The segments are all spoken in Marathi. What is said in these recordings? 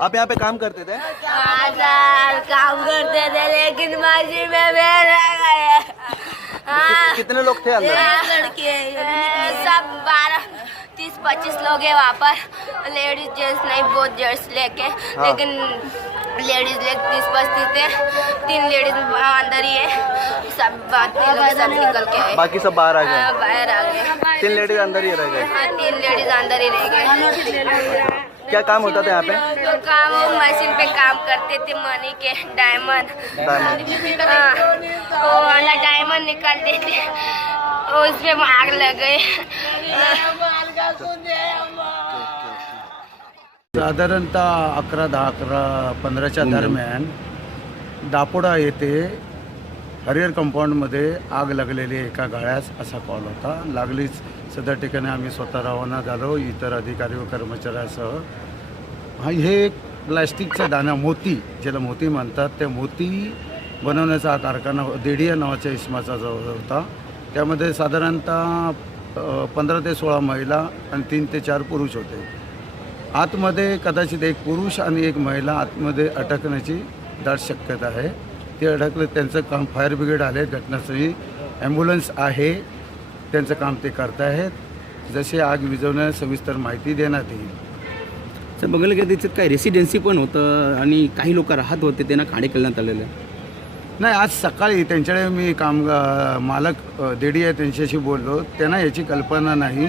आप यहाँ पे काम करते थे? काम करते थे लेकिन मशीन में बैठ गए। कितने लोग थे अंदर? लड़के सब 12-30-25 लोग हैं वहाँ पर। लेडीज जेंट्स नहीं, बहुत जेंट्स लेके लेकिन लेडीज लेग 30-35 थे। 3 लेडीज अंदर ही है, सब सब निकल के आए। बाकी सब बाहर आ गए? बाहर आ गए। 3 लेडीज अंदर ही रह गए? 3 लेडीज अंदर ही रह गए। क्या काम होता था यहाँ पे? तो काम वो मशीन पे काम करते थे, मनी के डायमंड वो वाला डायमंड निकालते थे, उसमें आग लग गई। साधारणतः 11-10-11-15च्या दरम्यान दापोडा येथे हरिहर कंपाऊंडमध्ये आग लागलेली एका गाळ्यास असा कॉल होता. लागलीच सदर ठिकाणी आम्ही स्वतः रवाना झालो, इतर अधिकारी व कर्मचाऱ्यासह. हे एक प्लॅस्टिकचा दाणा मोती, ज्याला मोती म्हणतात, त्या मोती बनवण्याचा हा कारखाना देडिया नावाच्या इसमाचा जवळ होता. त्यामध्ये साधारणतः 15 ते 16 महिला आणि 3 ते 4 पुरुष होते. आतमध्ये कदाचित एक पुरुष आणि एक महिला आतमध्ये अटकण्याची दाट शक्यता आहे. ते अडकले, त्यांचं काम फायर ब्रिगेड आले घटनास्थळी, ॲम्ब्युलन्स आहे, त्यांचं काम ते करत आहेत. जसे आग विझवण्यास सविस्तर माहिती देण्यात येईल. सर, बघायला गेलं त्याच्यात काही रेसिडेन्सी पण होतं आणि काही लोक राहत होते, त्यांना खाडे करण्यात आलेलं. नाही, आज सकाळी त्यांच्याकडे मी मालक देडी आहे त्यांच्याशी बोललो. त्यांना याची कल्पना नाही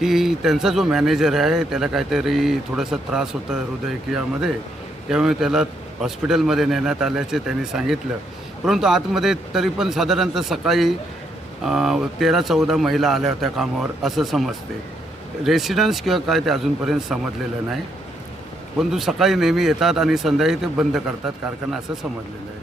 की त्यांचा जो मॅनेजर आहे त्याला काहीतरी थोडासा त्रास होता हृदयक्रियामध्ये, त्यामुळे त्याला हॉस्पिटलमध्ये नेण्यात आल्याचे त्यांनी सांगितलं. परंतु आतमध्ये तरी पण साधारणतः सकाळी 13-14 महिला आल्या होत्या कामावर असं समजते. रेसिडेन्स किंवा काय ते अजूनपर्यंत समजलेलं नाही, परंतु सकाळी नेहमी येतात आणि संध्याकाळी ते बंद करतात कारखाना असं समजलेलं आहे.